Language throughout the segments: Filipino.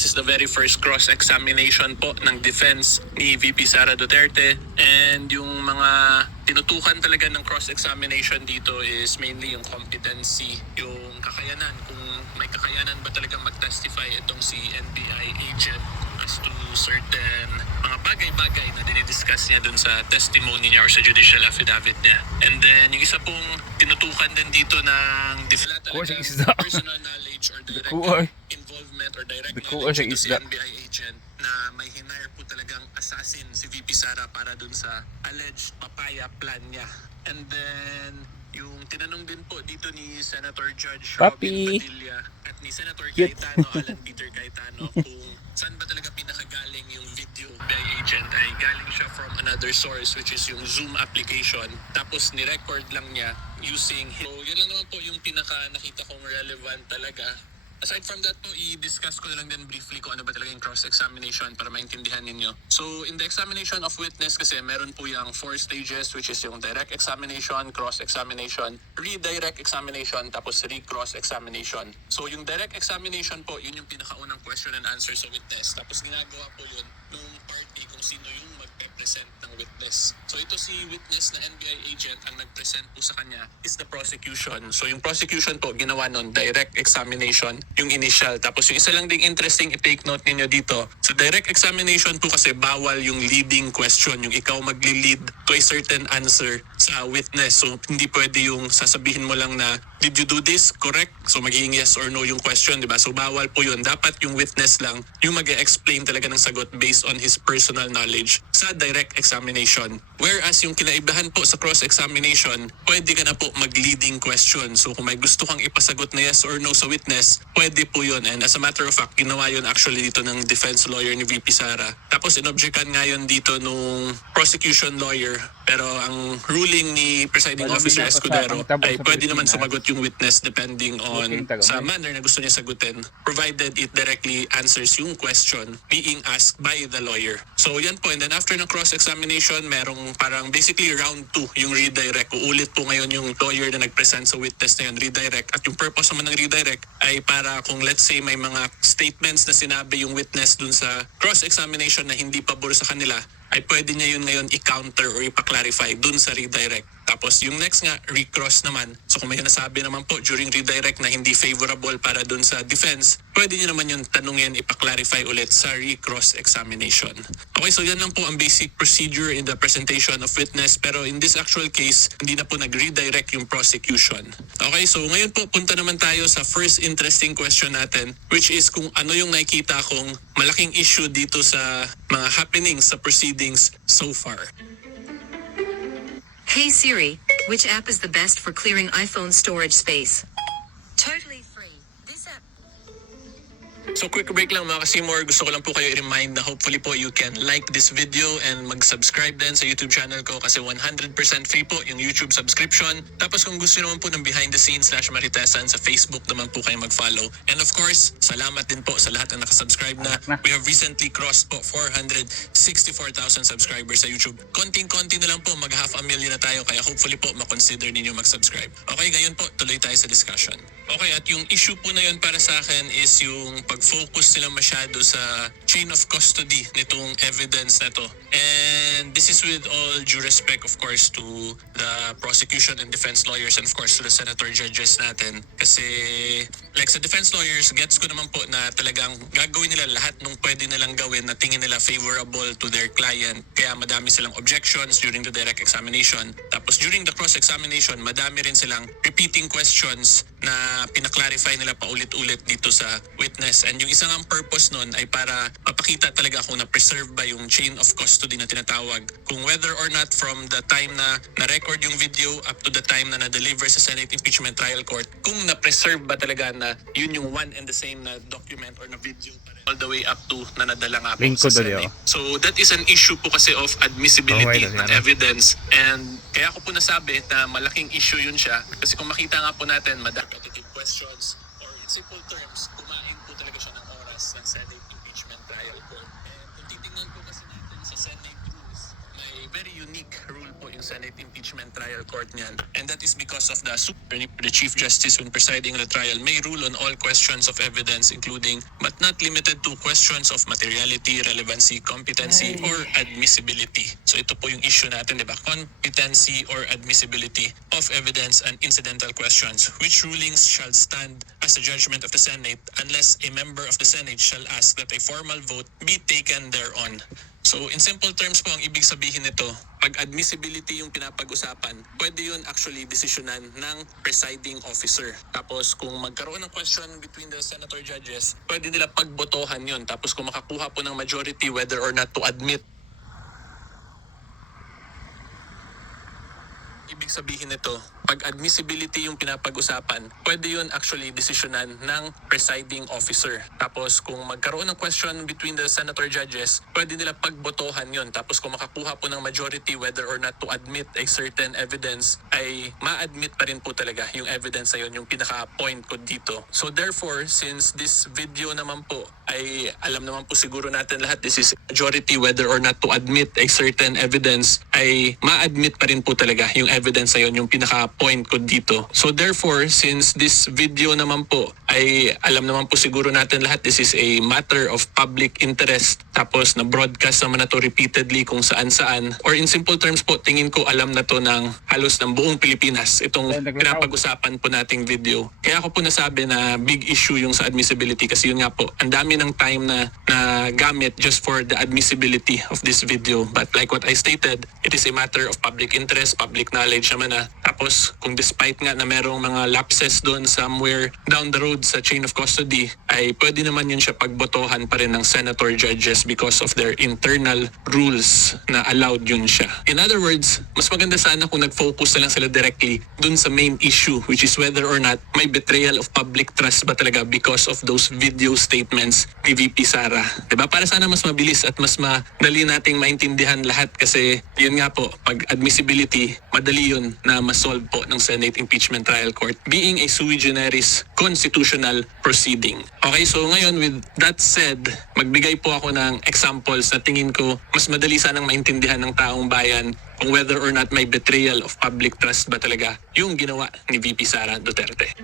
This is the very first cross-examination po ng defense ni VP Sara Duterte. And yung mga tinutukan talaga ng cross-examination dito is mainly yung competency, yung kakayanan, kung may kakayanan ba talaga mag-testify itong si NBI agent as to certain mga bagay-bagay na dinidiscuss niya dun sa testimony niya or sa judicial affidavit niya. And then yung isa pong tinutukan din dito ng personal knowledge or direct involvement or direct knowledge ito si NBI agent na may hinire po talagang assassin si VP Sara para dun sa alleged papaya plan niya. And then yung tinanong din po dito ni Senator Judge Robin Padilla at ni Senator Cayetano, Alan Peter Cayetano, kung saan ba talaga pinakagaling yung video by agent, ay galing siya from another source which is yung Zoom application, tapos ni-record lang niya using so yun lang naman po yung pinaka nakita kong relevant talaga. Aside from that po, i-discuss ko na lang din briefly kung ano ba talaga yung cross-examination para maintindihan ninyo. So, in the examination of witness kasi meron po yung 4 stages which is yung direct examination, cross-examination, redirect examination, tapos re-cross examination. So, yung direct examination po, yun yung pinakaunang question and answer sa witness. Tapos ginagawa po yun nung party kung sino yung magpe-present ng witness. So, ito si witness na NBI agent, ang nag-present po sa kanya is the prosecution. So, yung prosecution po, ginawa nun direct examination, yung initial. Tapos yung isa lang ding interesting i-take note ninyo dito, sa direct examination po kasi bawal yung leading question, yung ikaw magli-lead to a certain answer sa witness. So hindi pwede yung sasabihin mo lang na, did you do this? Correct? So magiging yes or no yung question, di ba? So bawal po yun. Dapat yung witness lang yung mag-explain talaga ng sagot based on his personal knowledge sa direct examination. Whereas yung kinaibahan po sa cross-examination, pwede ka na po mag-leading question. So kung may gusto kang ipasagot na yes or no sa witness, pwede po yun. And as a matter of fact, ginawa yun actually dito ng defense lawyer ni VP Sara. Tapos inobjectan nga yun dito nung prosecution lawyer. Pero ang ruling ni Presiding Officer Escudero ay pwede naman sumagot yung witness depending on sa manner na gusto niya sagutin, provided it directly answers yung question being asked by the lawyer. So yan po. And then after ng cross-examination, merong parang basically round 2 yung redirect. Uulit po ngayon yung lawyer na nag-present sa witness na yun, redirect. At yung purpose naman ng redirect ay para kung let's say may mga statements na sinabi yung witness dun sa cross-examination na hindi pabor sa kanila, ay pwede niya yun ngayon i-counter or ipa-clarify dun sa redirect. Tapos yung next nga, recross naman. So kung may nasabi naman po during redirect na hindi favorable para dun sa defense, pwede niyo naman yung tanungin, ipa-clarify ulit sa recross examination. Okay, so yan lang po ang basic procedure in the presentation of witness. Pero in this actual case, hindi na po nag-redirect yung prosecution. Okay, so ngayon po punta naman tayo sa first interesting question natin, which is kung ano yung nakikita kong malaking issue dito sa mga happenings sa proceedings so far. Hey Siri, which app is the best for clearing iPhone storage space? Totally free. This app. So quick break lang mga ka-Seymour, gusto ko lang po kayo i-remind na hopefully po you can like this video and mag-subscribe din sa YouTube channel ko kasi 100% free po yung YouTube subscription. Tapos kung gusto naman po ng behind the scenes /Maritesan sa Facebook naman po kayo mag-follow. And of course, salamat din po sa lahat na nakasubscribe na. We have recently crossed po 464,000 subscribers sa YouTube. Konting-konti na lang po, mag 500,000 na tayo kaya hopefully po makonsider ninyo mag-subscribe. Okay, ngayon po, tuloy tayo sa discussion. Okay, at yung issue po na yun para sa akin is yung pag-focus nila masyado sa chain of custody nitong evidence na to. And this is with all due respect of course to the prosecution and defense lawyers and of course to the senator judges natin. Kasi like sa defense lawyers, gets ko naman po na talagang gagawin nila lahat nung pwede nilang gawin na tingin nila favorable to their client. Kaya madami silang objections during the direct examination. Tapos during the cross-examination, madami rin silang repeating questions na pinaklarify nila paulit-ulit dito sa witness. And yung isang ang purpose nun ay para mapakita talaga kung na-preserve ba yung chain of custody na tinatawag. Kung whether or not from the time na na-record yung video up to the time na na-deliver sa Senate Impeachment Trial Court, kung na-preserve ba talaga na yun yung one and the same na document or na video pa rin all the way up to na nadala nga po sa Senate. So that is an issue po kasi of admissibility ng evidence. And kaya ko po nasabi na malaking issue yun siya kasi kung makita nga po natin, repetitive questions or in simple terms, kumain po talaga siya ng oras ng Senate Impeachment Trial Court. And kung titingnan po kasi natin sa Senate rules, may very unique rule po yung Senate Impeachment Trial Court niyan. And that is because of the Chief Justice when presiding the trial may rule on all questions of evidence including but not limited to questions of materiality, relevancy, competency, or admissibility. So ito po yung issue natin, di ba? Competency or admissibility of evidence and incidental questions, which rulings shall stand as a judgment of the Senate unless a member of the Senate shall ask that a formal vote be taken thereon. So in simple terms po, ang ibig sabihin nito, pag admissibility yung pinapag-usapan, pwede yun actually desisyonan ng presiding officer. Tapos kung magkaroon ng question between the senator judges, pwede nila pagbotohan yun. Tapos kung makakuha po ng majority whether or not to admit, ibig sabihin nito, pag admissibility yung pinapag-usapan, pwede yun actually desisyonan ng presiding officer. Tapos kung magkaroon ng question between the senator judges, pwede nila pagbotohan yun. Tapos kung makakuha po ng majority whether or not to admit a certain evidence, ay ma-admit pa rin po talaga yung evidence na yun, yung pinaka-point ko dito. So therefore, since this video naman po ay alam naman po siguro natin lahat, this is majority whether or not to admit a certain evidence, ay ma-admit pa rin po talaga yung evidence na yun, yung pinaka-point ko dito. So therefore, since this video naman po ay alam naman po siguro natin lahat, this is a matter of public interest. Tapos na broadcast naman na to repeatedly kung saan-saan. Or in simple terms po, tingin ko alam na to ng halos ng buong Pilipinas, itong pinapag-usapan po nating video. Kaya ako po nasabi na big issue yung sa admissibility kasi yun nga po, ang dami ng time na gamit just for the admissibility of this video. But like what I stated, it is a matter of public interest, public knowledge naman na. Tapos kung despite nga na merong mga lapses doon somewhere down the road sa chain of custody, ay pwede naman yun siya pagbotohan pa rin ng senator judges because of their internal rules na allowed yun siya. In other words, mas maganda sana kung nag-focus na lang sila directly dun sa main issue, which is whether or not may betrayal of public trust ba talaga because of those video statements ni VP Sara. Diba? Para sana mas mabilis at mas madali nating maintindihan lahat kasi yun nga po, pag admissibility, madali yun na masolve po ng Senate Impeachment Trial Court being a sui generis constitutional proceeding. Okay, so ngayon with that said, magbigay po ako ng examples na tingin ko mas madali sanang maintindihan ng taong bayan kung whether or not may betrayal of public trust ba talaga yung ginawa ni VP Sara Duterte.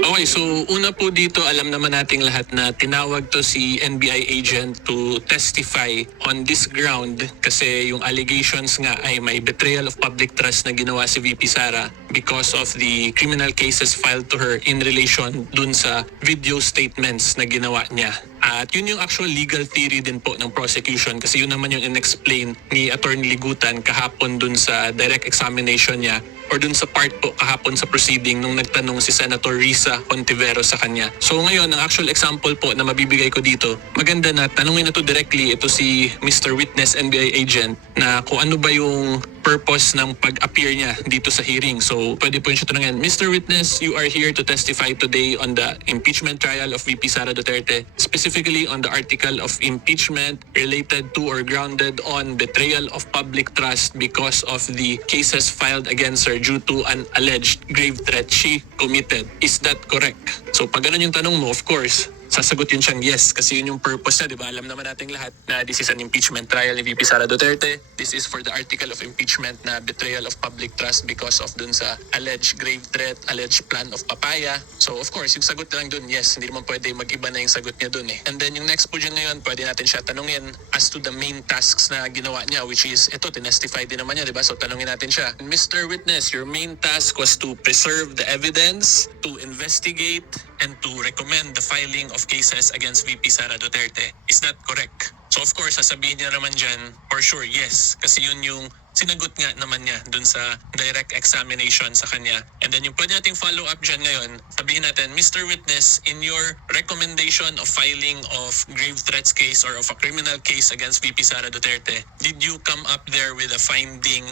Okay, so una po dito, alam naman nating lahat na tinawag to si NBI agent to testify on this ground kasi yung allegations nga ay may betrayal of public trust na ginawa si VP Sara because of the criminal cases filed to her in relation dun sa video statements na ginawa niya. At yun yung actual legal theory din po ng prosecution kasi yun naman yung in-explain ni Attorney Ligutan kahapon dun sa direct examination niya or dun sa part po kahapon sa proceeding nung nagtanong si Senator Risa Hontivero sa kanya. So ngayon, ang actual example po na mabibigay ko dito, maganda na tanungin na to directly ito si Mr. Witness NBI agent na kung ano ba yung purpose ng pag-appear niya dito sa hearing. So pwede po yun siya tanungin, Mr. Witness, you are here to testify today on the impeachment trial of VP Sara Duterte, specifically on the article of impeachment related to or grounded on betrayal of public trust because of the cases filed against her due to an alleged grave threat she committed. Is that correct? So pag ganun yung tanong mo, of course, sasagot yun siyang yes kasi yun yung purpose niya, di ba? Alam naman nating lahat na this is an impeachment trial ni VP Sara Duterte. This is for the article of impeachment na betrayal of public trust because of dun sa alleged grave threat, alleged plan of papaya. So of course, yung sagot na lang dun, yes, hindi naman pwede mag-iba na yung sagot niya dun eh. And then yung next po dyan ngayon, pwede natin siya tanungin as to the main tasks na ginawa niya, which is, ito, tinestify din naman niya, di ba? So tanungin natin siya, Mr. Witness, your main task was to preserve the evidence, to investigate, and to recommend the filing of cases against VP Sara Duterte. Is that correct? So of course, sasabihin niya naman dyan, for sure, yes. Kasi yun yung sinagot nga naman niya dun sa direct examination sa kanya. And then yung pwede nating follow up dyan ngayon, sabihin natin, Mr. Witness, in your recommendation of filing of grave threats case or of a criminal case against VP Sara Duterte, did you come up there with a finding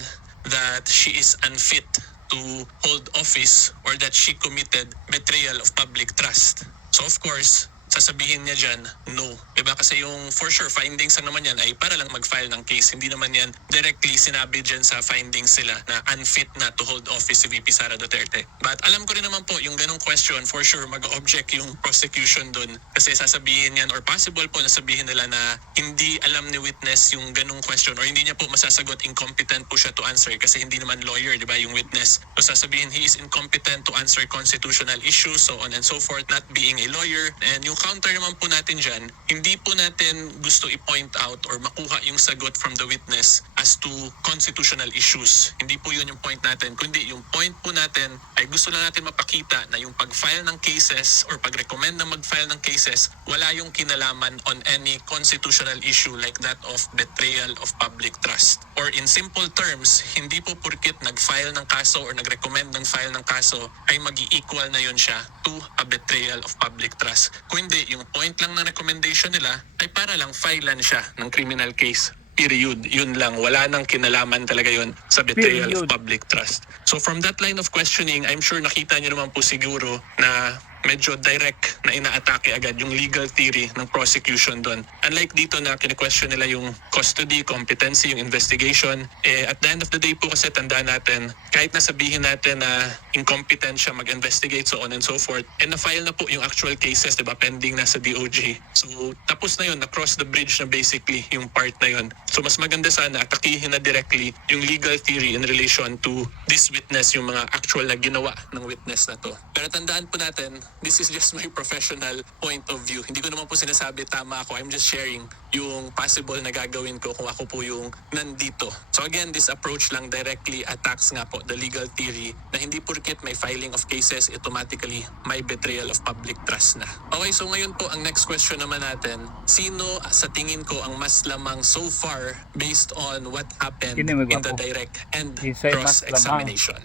that she is unfit to hold office or that she committed betrayal of public trust? So of course, sasabihin niya dyan, no. Diba? Kasi yung for sure findings lang naman yan ay para lang mag-file ng case. Hindi naman yan directly sinabi dyan sa findings sila na unfit na to hold office si VP Sara Duterte. But alam ko rin naman po yung ganong question, for sure mag-object yung prosecution dun. Kasi sasabihin yan or possible po na sabihin nila na hindi alam ni witness yung ganong question or hindi niya po masasagot, incompetent po siya to answer kasi hindi naman lawyer, di ba, yung witness. So sasabihin he is incompetent to answer constitutional issues, so on and so forth, not being a lawyer. And yung counter naman po natin dyan, hindi po natin gusto i-point out or makuha yung sagot from the witness as to constitutional issues. Hindi po yun yung point natin, kundi yung point po natin ay gusto lang natin mapakita na yung pag-file ng cases or pag-recommend na mag-file ng cases, wala yung kinalaman on any constitutional issue like that of betrayal of public trust. Or in simple terms, hindi po purkit nag-file ng kaso or nag-recommend ng file ng kaso ay mag-i-equal na yun siya to a betrayal of public trust. Kundi yung point lang ng recommendation nila ay para lang filean siya ng criminal case. Period. Yun lang. Wala nang kinalaman talaga yun sa betrayal of public trust. So from that line of questioning, I'm sure nakita niyo naman po siguro na medyo direct na inaatake agad yung legal theory ng prosecution doon. Unlike dito na kine-question nila yung custody, competency, yung investigation, at the end of the day po kasi tandaan natin, kahit na sabihin natin na incompetent siya mag-investigate, so on and so forth, and na-file na po yung actual cases, diba, pending na sa DOJ. So tapos na yun, na-cross the bridge na basically yung part na yun. So mas maganda sana atakihin na directly yung legal theory in relation to this witness, yung mga actual na ginawa ng witness na to. Pero tandaan po natin, this is just my professional point of view. Hindi ko naman po sinasabi tama ako. I'm just sharing yung possible na gagawin ko kung ako po yung nandito. So again, this approach lang directly attacks nga po the legal theory na hindi porket may filing of cases, automatically may betrayal of public trust na. Okay, so ngayon po ang next question naman natin, sino sa tingin ko ang mas lamang so far based on what happened in the direct and cross-examination?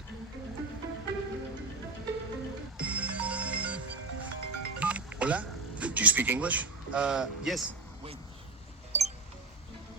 Hola? Do you speak English? Yes.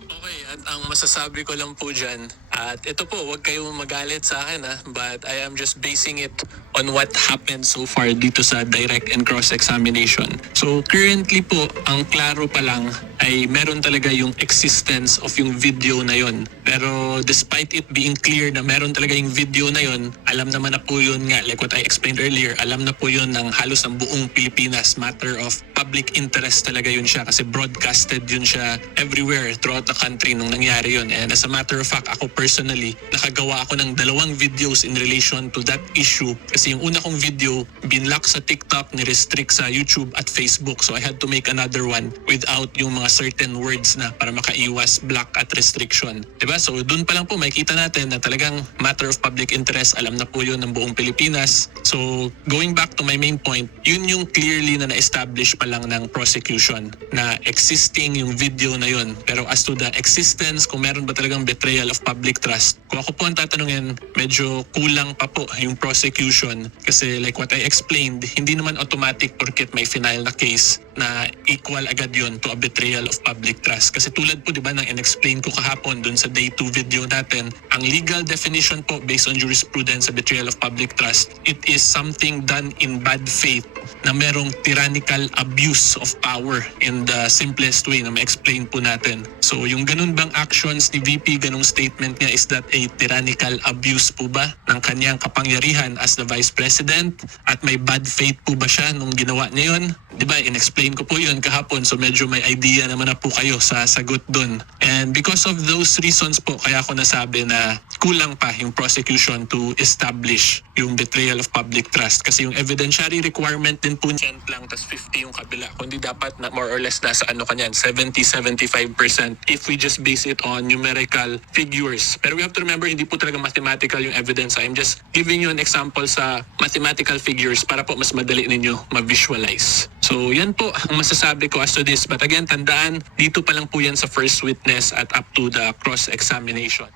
Okay, at ang masasabi ko lang po dyan, at ito po, huwag kayong magalit sa akin but I am just basing it on what happened so far dito sa direct and cross-examination. So currently po, ang klaro pa lang ay meron talaga yung existence of yung video na yon. Pero despite it being clear na meron talaga yung video na yon, alam naman na po yun nga, like what I explained earlier, alam na po yun ng halos ng buong Pilipinas. Matter of public interest talaga yun siya kasi broadcasted yun siya everywhere throughout the country nung nangyari yun. And as a matter of fact, ako personally, nakagawa ako ng 2 videos in relation to that issue. Kasi yung una kong video, binlock sa TikTok, ni-restrict sa YouTube at Facebook. So I had to make another one without yung mga certain words na para makaiwas block at restriction. Diba? So dun pa lang po makikita natin na talagang matter of public interest, alam na po yun ng buong Pilipinas. So going back to my main point, yun yung clearly na na-establish pa lang ng prosecution na existing yung video na yun. Pero as to the existence, kung meron ba talagang betrayal of public trust, kung ako po ang tatanungin, medyo kulang pa po yung prosecution kasi like what I explained, hindi naman automatic porket may final na case na equal agad yun to a betrayal of public trust. Kasi tulad po, di ba, nang in-explain ko kahapon dun sa day 2 video natin, ang legal definition po based on jurisprudence sa betrayal of public trust, it is something done in bad faith na merong tyrannical abuse of power in the simplest way na ma-explain po natin. So yung ganun bang actions ni VP, ganung statement niya, is that a tyrannical abuse po ba ng kanyang kapangyarihan as the Vice President? At may bad faith po ba siya nung ginawa niya yun? Diba, in-explain ko po yun kahapon, so medyo may idea naman na po kayo sa sagot dun. And because of those reasons po, kaya ako nasabi na kulang pa yung prosecution to establish yung betrayal of public trust. Kasi yung evidentiary requirement din po niyan lang, tas 50 yung kabila. Kundi dapat na more or less nasa ano kanyan, 70-75% if we just base it on numerical figures. Pero we have to remember, hindi po talaga mathematical yung evidence. I'm just giving you an example sa mathematical figures para po mas madali ninyo ma-visualize. So yan po ang masasabi ko as to this. But again, tandaan, dito pa lang po yan sa first witness at up to the cross-examination.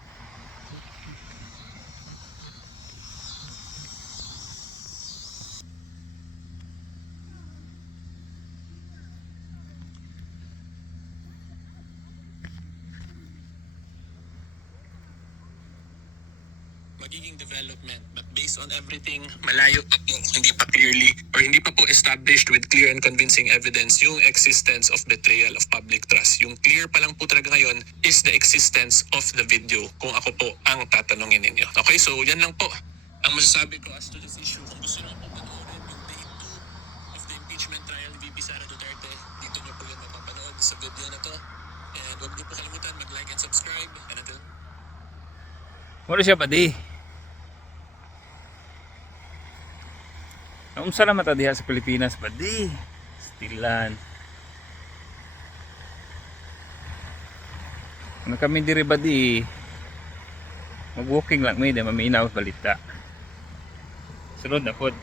magiging development. But based on everything, malayo pa po, hindi pa clearly or hindi pa po established with clear and convincing evidence yung existence of betrayal of public trust. Yung clear pa lang po talaga ngayon is the existence of the video kung ako po ang tatanungin ninyo. Okay, so yan lang po ang masasabi ko as to this issue. Kung gusto nyo po panoorin yung day 2 of the impeachment trial ni VP Sara Duterte, dito nyo po yun mapapanood sa video na to. And huwag nyo po kalimutan mag-like and subscribe. And until Muna siya pa di. Naumsa na mata diha sa Pilipinas pa di. Stilan. Ano kami diri ba di? Mag-walking lang may maminaw balita. Sunod na pod.